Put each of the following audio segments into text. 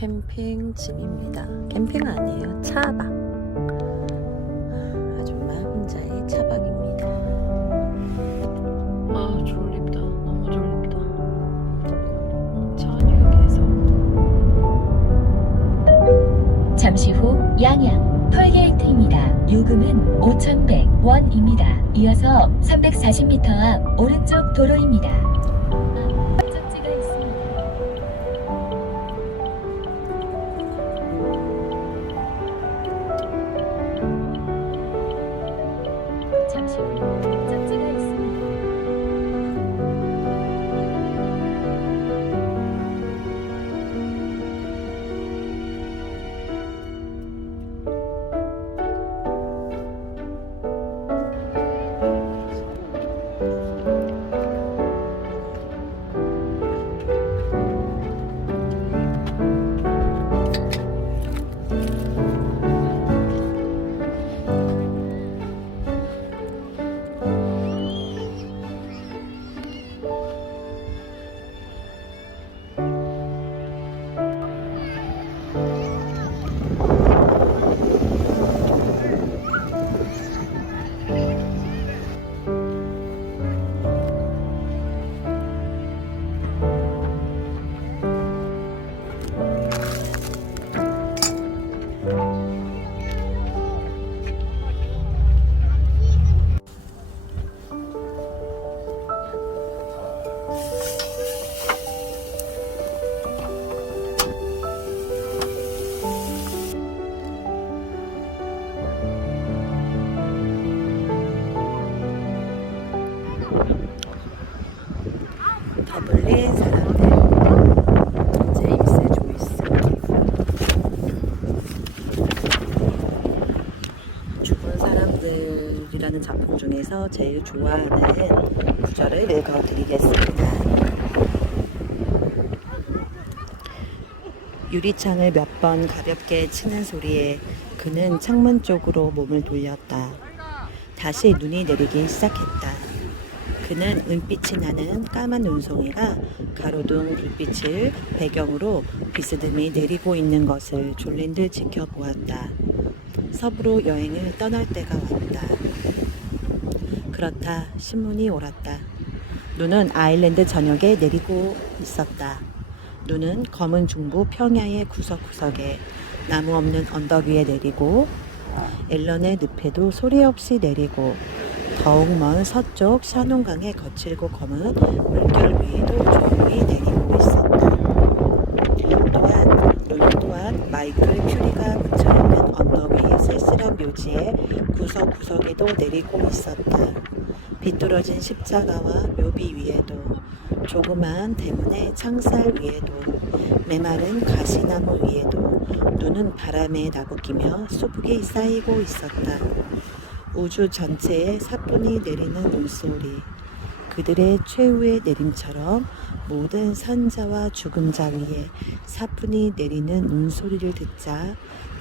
캠핑 짐입니다. 캠핑 아니에요. 차박. 아줌마 혼자의 차박입니다. 아 졸립다. 너무 졸립다. 계속. 잠시 후 양양 톨게이트입니다. 요금은 5,100원입니다. 이어서 340m 앞 오른쪽 도로입니다. 제일 좋아하는 구절을 읽어드리겠습니다. 유리창을 몇 번 가볍게 치는 소리에 그는 창문 쪽으로 몸을 돌렸다. 다시 눈이 내리기 시작했다. 그는 은빛이 나는 까만 눈송이가 가로등 불빛을 배경으로 비스듬히 내리고 있는 것을 졸린 듯 지켜보았다. 서부로 여행을 떠날 때가 왔다. 그렇다. 신문이 옳았다. 눈은 아일랜드 전역에 내리고 있었다. 눈은 검은 중부 평야의 구석구석에 나무 없는 언덕 위에 내리고 앨런의 늪에도 소리 없이 내리고 더욱 먼 서쪽 샤논강의 거칠고 검은 물결 위에도 조용히 내리고 있었다. 또한 눈 또한 마이클 퓨리가 묻혀있는 언덕 위 쓸쓸한 묘지의 내리고 있었다. 비뚤어진 십자가와 묘비 위에도 조그마한 대문의 창살 위에도 메마른 가시나무 위에도 눈은 바람에 나부끼며 수북이 쌓이고 있었다. 우주 전체에 사뿐히 내리는 눈소리. 그들의 최후의 내림처럼 모든 산자와 죽음자 위에 사뿐히 내리는 눈소리를 듣자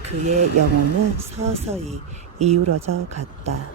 그의 영혼은 서서히 이우러져 갔다.